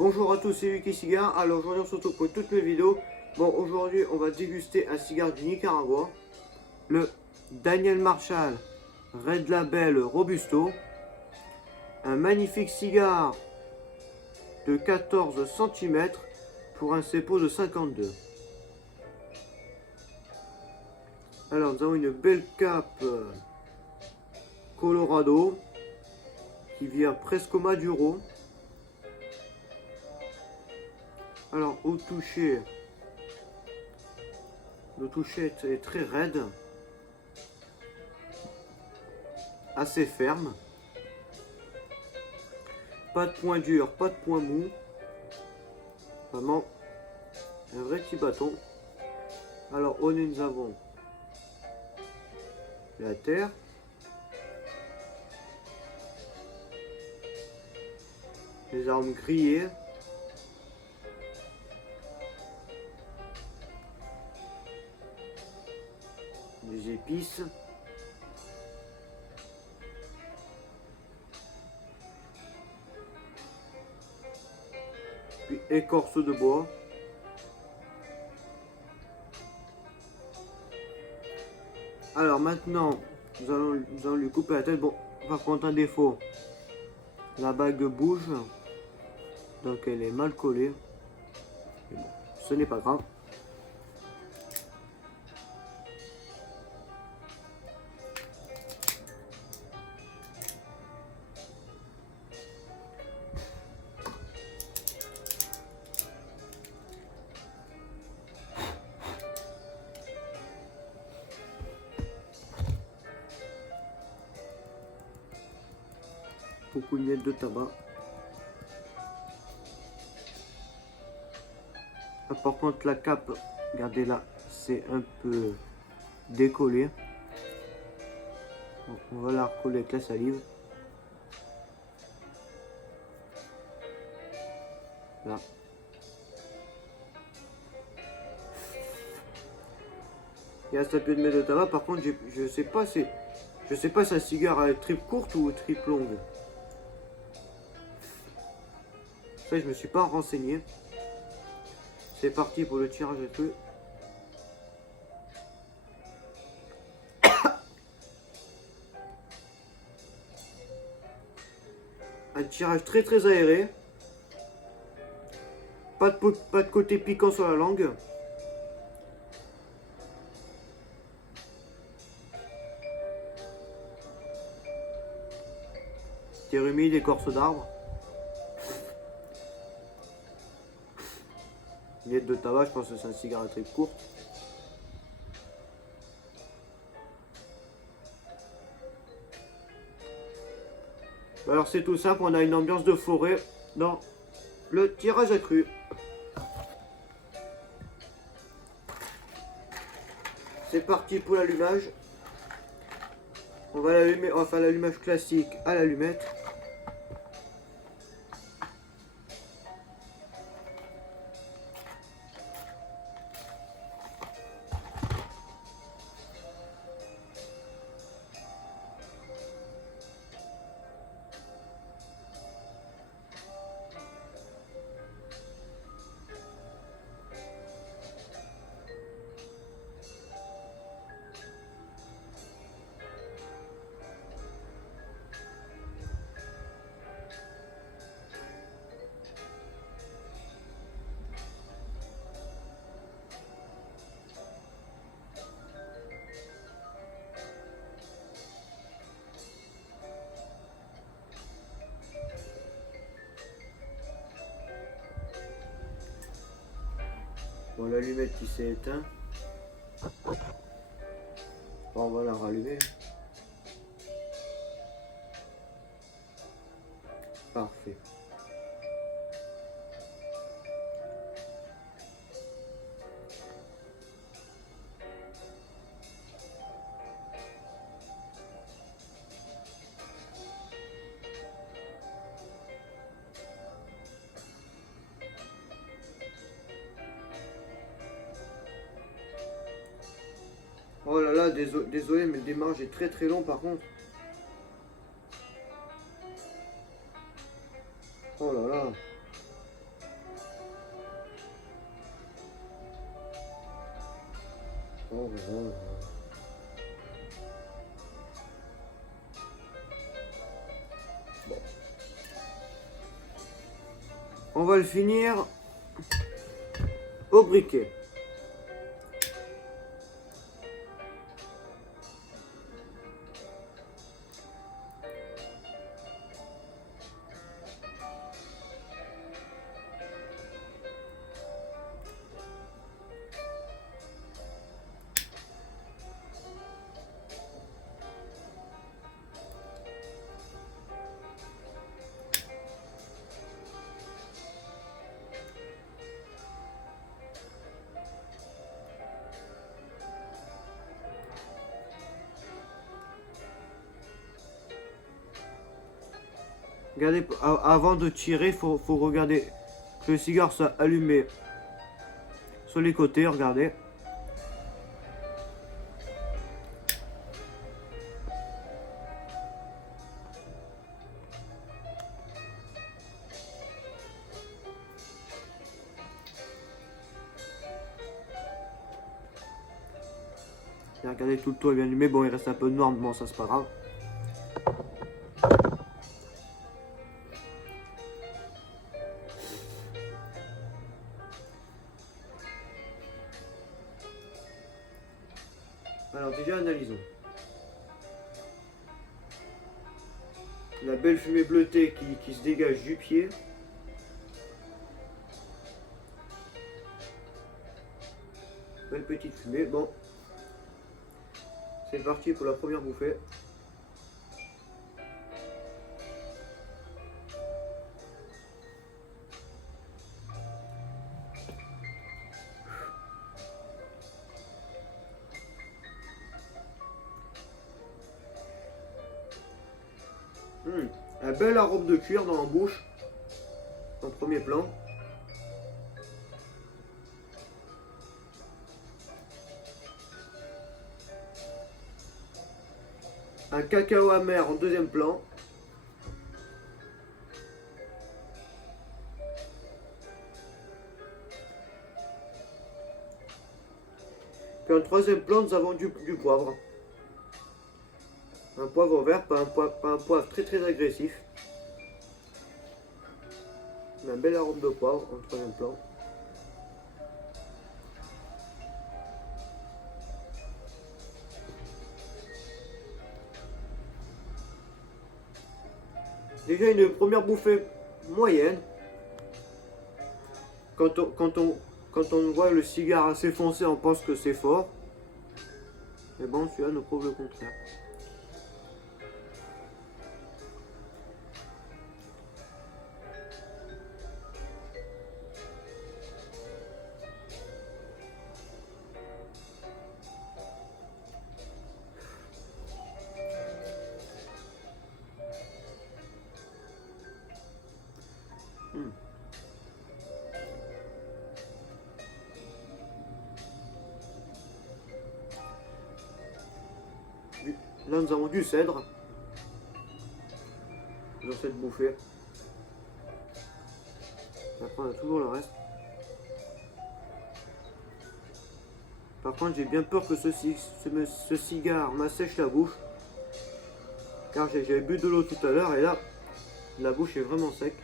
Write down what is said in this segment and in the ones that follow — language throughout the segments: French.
Bonjour à tous, c'est Lucky Cigare. Alors aujourd'hui on se retrouve pour toutes mes vidéos. Bon, aujourd'hui on va déguster un cigare du Nicaragua, le Daniel Marshall Red Label Robusto. Un magnifique cigare de 14 cm pour un CEPO de 52. Alors nous avons une belle cape Colorado qui vient presque au Maduro. Alors au toucher, le toucher est très raide, assez ferme. Pas de point dur, pas de point mou. Vraiment un vrai petit bâton. Alors au nez nous avons la terre. Les arômes grillés. Des épices. Puis écorce de bois. Alors maintenant, nous allons lui couper la tête. Bon, par contre un défaut. La bague bouge. Donc elle est mal collée. Mais bon, ce n'est pas grave. Beaucoup de miettes de tabac. Ah, par contre la cape, regardez là, c'est un peu décollé. Donc on va la recoller avec la salive. Là. Il reste un peu de miettes de tabac. Par contre, je sais pas si c'est un cigare à triple courte ou triple longue. Ça, je me suis pas renseigné. C'est parti pour le tirage à feu. Un tirage très aéré. Pas de côté piquant sur la langue. Terre humide, écorce d'arbre. Miette de tabac, je pense que c'est un cigare à triple courte. Alors c'est tout simple, on a une ambiance de forêt dans le tirage accru. C'est parti pour l'allumage. On va l'allumer, on va faire l'allumage classique à l'allumette. Bon, l'allumette qui s'est éteinte. Bon, on va la rallumer. Parfait. Oh là là, désolé, mais le démarrage est très long par contre. Oh là là. On va le finir au briquet. Regardez, avant de tirer, faut regarder que le cigare soit allumé sur les côtés, regardez. Et regardez, tout le toit est bien allumé. Bon, il reste un peu de noir, mais bon, ça c'est pas grave. Alors déjà, analysons. La belle fumée bleutée qui se dégage du pied. Belle petite fumée. Bon. C'est parti pour la première bouffée. Un bel arôme de cuir dans la bouche, en premier plan. Un cacao amer en deuxième plan. Puis en troisième plan, nous avons du poivre. Un poivre vert, pas un poivre très agressif. Un bel arôme de poivre en troisième plan. Déjà une première bouffée moyenne. Quand on voit le cigare assez foncé, on pense que c'est fort. Mais bon, celui-là nous prouve le contraire. Là, nous avons du cèdre dans cette bouffée. Après, on a toujours le reste. Par contre, j'ai bien peur que ce cigare m'assèche la bouche. Car j'ai bu de l'eau tout à l'heure et là, la bouche est vraiment sec.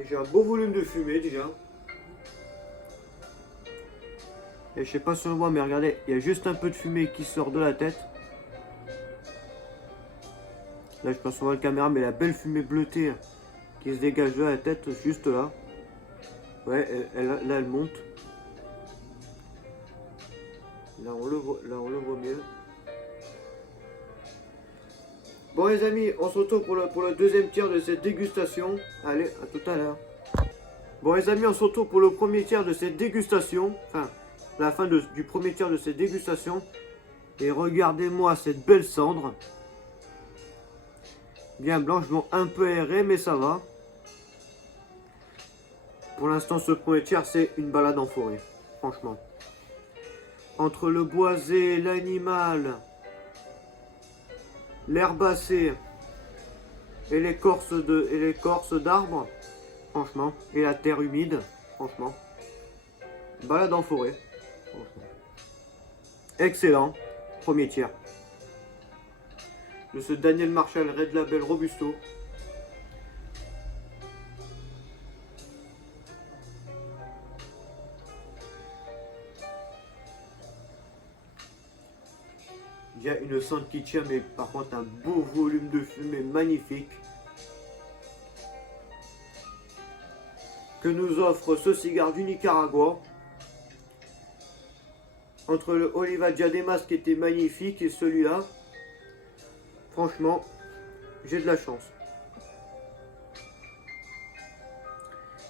Et j'ai un beau volume de fumée déjà. Et je sais pas si on le voit, mais regardez, il y a juste un peu de fumée qui sort de la tête. Là, je sais pas si on voit la caméra, mais la belle fumée bleutée qui se dégage de la tête, juste là. Ouais, là, elle monte. Là, on le voit mieux. Bon les amis, on se retrouve pour le deuxième tiers de cette dégustation. Allez, à tout à l'heure. Bon les amis, on se retrouve pour le premier tiers de cette dégustation. Enfin, la fin du premier tiers de cette dégustation. Et regardez-moi cette belle cendre. Bien blanche, bon un peu aérée, mais ça va. Pour l'instant, ce premier tiers, c'est une balade en forêt. Franchement. Entre le boisé, l'animal, l'herbacée et l'écorce d'arbres, franchement, et la terre humide, franchement. Balade en forêt. Franchement. Excellent. Premier tiers. De ce Daniel Marshall Red Label Robusto. Il y a une sente qui tient, mais par contre un beau volume de fumée magnifique. Que nous offre ce cigare du Nicaragua. Entre le Oliva Diademas qui était magnifique et celui-là, franchement, j'ai de la chance.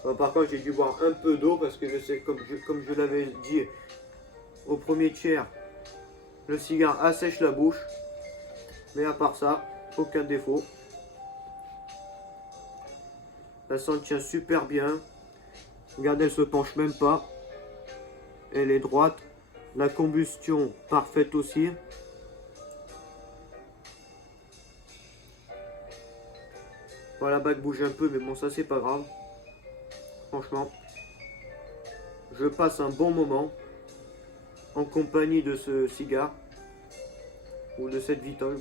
Bon, par contre, j'ai dû boire un peu d'eau parce que je sais, comme je l'avais dit au premier tiers, le cigare assèche la bouche. Mais à part ça, aucun défaut. La sente tient super bien. Regardez, elle se penche même pas. Elle est droite. La combustion parfaite aussi. Voilà, la bague bouge un peu, mais bon, ça c'est pas grave. Franchement, je passe un bon moment en compagnie de ce cigare ou de cette Vitol.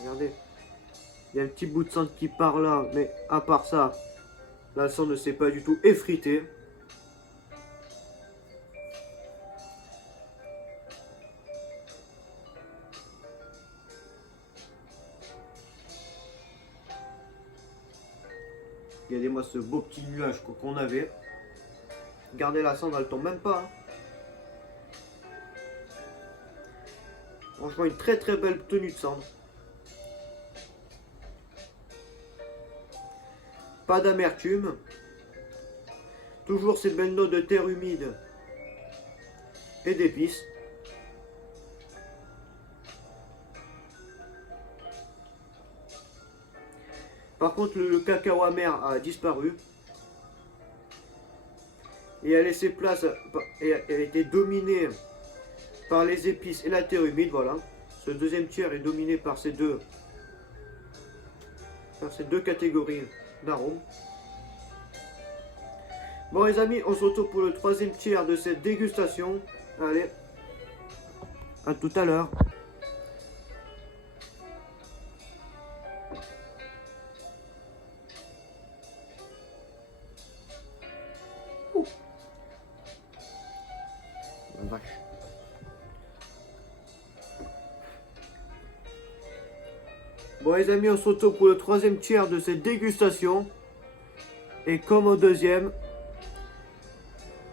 Regardez, il y a un petit bout de sang qui part là, mais à part ça, la sang ne s'est pas du tout effritée. Regardez-moi ce beau petit nuage qu'on avait. Regardez la cendre, elle tombe même pas. Franchement, une très très belle tenue de cendre. Pas d'amertume. Toujours ces belles notes de terre humide et d'épices. Par contre, le cacao amer a disparu et a laissé place et a été dominé par les épices et la terre humide. Voilà, ce deuxième tiers est dominé par ces deux catégories d'arômes. Bon les amis, on se retrouve pour le troisième tiers de cette dégustation. Allez, à tout à l'heure. Vache. Bon les amis, on se retrouve pour le troisième tiers de cette dégustation. Et comme au deuxième,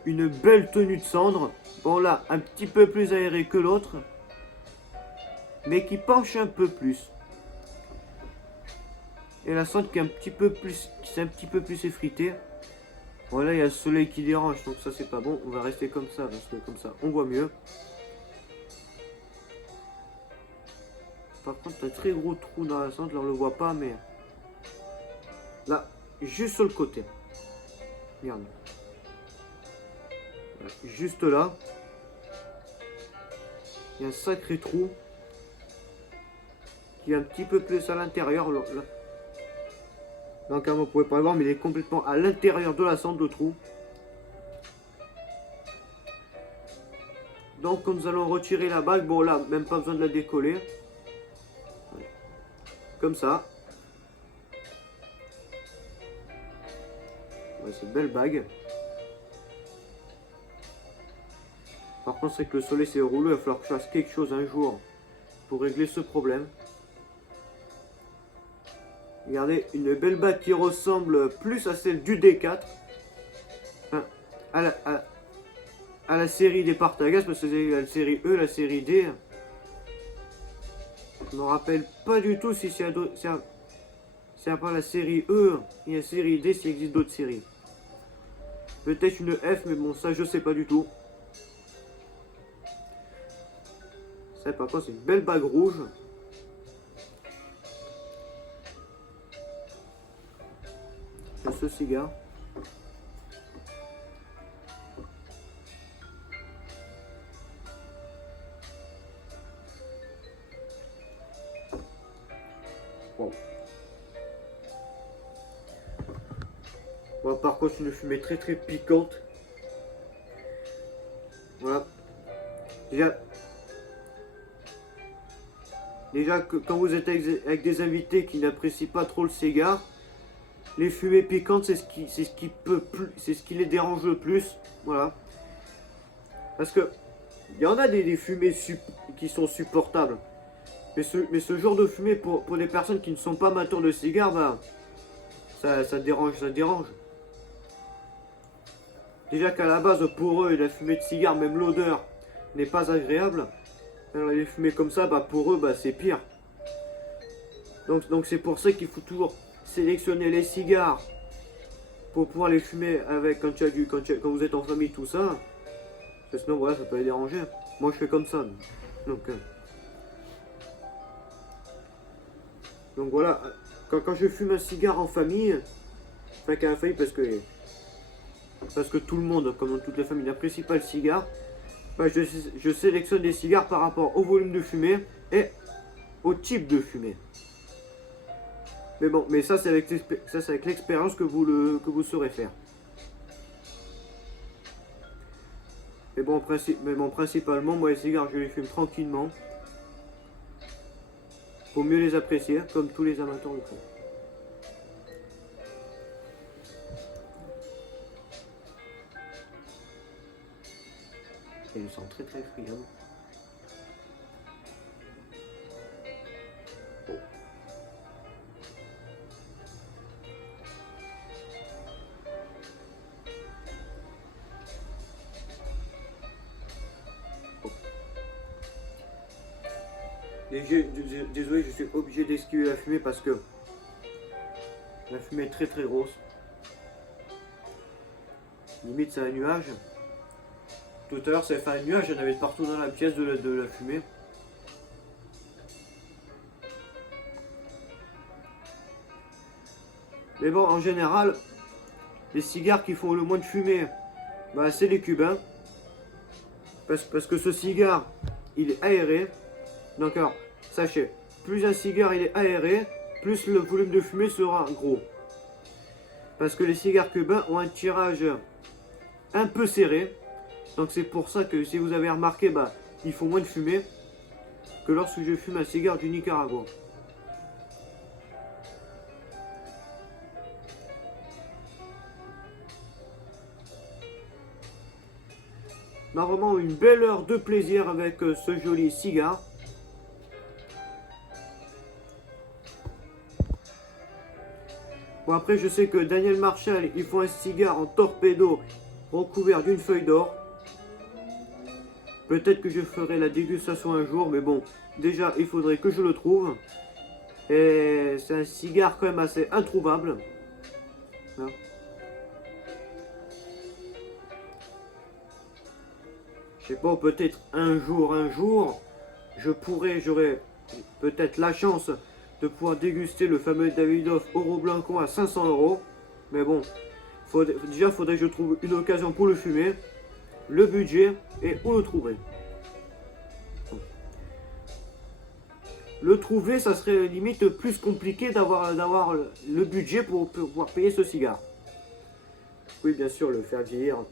une belle tenue de cendre. Bon là, un petit peu plus aéré que l'autre, mais qui penche un peu plus. Et la cendre qui est s'est un petit peu plus effritée. Voilà, il y a le soleil qui dérange, donc ça c'est pas bon. On va rester comme ça, parce que comme ça on voit mieux. Par contre, un très gros trou dans la cendre, là on le voit pas, mais là, juste sur le côté. Regarde. Voilà, juste là. Il y a un sacré trou qui est un petit peu plus à l'intérieur. Donc, vous ne pouvez pas le voir, mais il est complètement à l'intérieur de la cendre, le trou. Donc, quand nous allons retirer la bague, bon là, même pas besoin de la décoller. Comme ça. Ouais, c'est une belle bague. Par contre, c'est que le soleil s'est roulé, il va falloir que je fasse quelque chose un jour pour régler ce problème. Regardez, une belle bague qui ressemble plus à celle du D4. Enfin, à la série des Partagas, parce que c'est la série E, la série D. Je ne me rappelle pas du tout si c'est à part la série E et la série D, s'il existe d'autres séries. Peut-être une F, mais bon, ça je sais pas du tout. Ça, par contre, c'est une belle bague rouge. De ce cigare. Wow. Bon, par contre, une fumée très très piquante. Voilà. Déjà que quand vous êtes avec des invités qui n'apprécient pas trop le cigare, les fumées piquantes, c'est ce qui les dérange le plus. Voilà. Parce que il y en a des fumées qui sont supportables. Mais ce genre de fumée pour les personnes qui ne sont pas amateurs de cigares, bah, ça dérange, ça dérange. Déjà qu'à la base, pour eux, la fumée de cigare, même l'odeur, n'est pas agréable. Alors les fumées comme ça, bah, pour eux, bah, c'est pire. Donc c'est pour ça qu'il faut toujours sélectionner les cigares pour pouvoir les fumer avec quand vous êtes en famille, tout ça. Parce que sinon, voilà, ça peut les déranger. Moi, je fais comme ça. Donc voilà, quand je fume un cigare en famille, enfin qu'à la famille parce que tout le monde, comme dans toutes les familles, n'apprécie pas le cigare, bah, je sélectionne des cigares par rapport au volume de fumée et au type de fumée. Mais bon, mais ça c'est avec l'expérience que vous saurez faire. Mais bon, principalement, moi les cigares, je les fume tranquillement. Pour mieux les apprécier, comme tous les amateurs le font. Et ils sont très très friands. Oh. Oh. Désolé, je suis obligé d'esquiver la fumée parce que la fumée est très très grosse. Limite c'est un nuage. Tout à l'heure ça a fait un nuage, il y en avait partout dans la pièce de la fumée. Mais bon, en général, les cigares qui font le moins de fumée, bah, c'est les cubains. Parce que ce cigare, il est aéré. Donc alors, sachez, plus un cigare il est aéré, plus le volume de fumée sera gros. Parce que les cigares cubains ont un tirage un peu serré. Donc c'est pour ça que si vous avez remarqué, bah, ils font moins de fumée que lorsque je fume un cigare du Nicaragua. On a vraiment une belle heure de plaisir avec ce joli cigare. Bon, après je sais que Daniel Marshall, il faut un cigare en torpedo recouvert d'une feuille d'or. Peut-être que je ferai la dégustation un jour, mais bon, déjà il faudrait que je le trouve. Et c'est un cigare quand même assez introuvable. Là. Je sais pas, peut-être un jour, j'aurai peut-être la chance de pouvoir déguster le fameux Davidoff Oro Blanco à 500 €. Mais bon, déjà faudrait que je trouve une occasion pour le fumer, le budget et où le trouver. Le trouver, ça serait limite plus compliqué d'avoir le budget pour pouvoir payer ce cigare. Oui, bien sûr, le faire vieillir,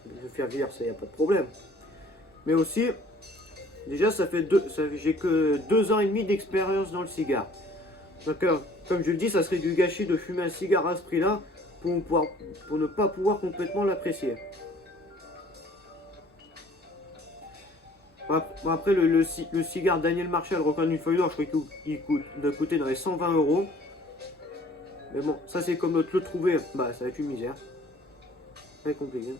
ça y a pas de problème. Mais aussi, déjà, j'ai que 2 ans et demi d'expérience dans le cigare. Donc, comme je le dis, ça serait du gâchis de fumer un cigare à ce prix-là pour ne pas pouvoir complètement l'apprécier. Bon, après, le cigare Daniel Marshall reconnu une feuille d'or, je crois qu'il doit coûter dans les 120 €. Mais bon, ça c'est comme le trouver, bah ça va être une misère. Très compliqué.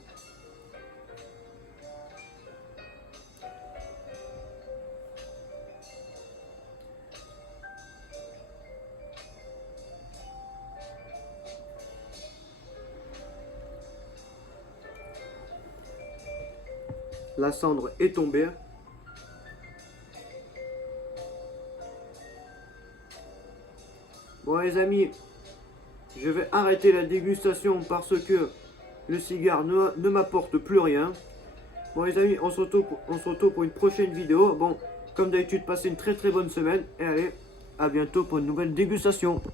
La cendre est tombée. Bon les amis, je vais arrêter la dégustation parce que le cigare ne m'apporte plus rien. Bon les amis, on se retrouve pour une prochaine vidéo. Bon, comme d'habitude, passez une très bonne semaine et allez, à bientôt pour une nouvelle dégustation.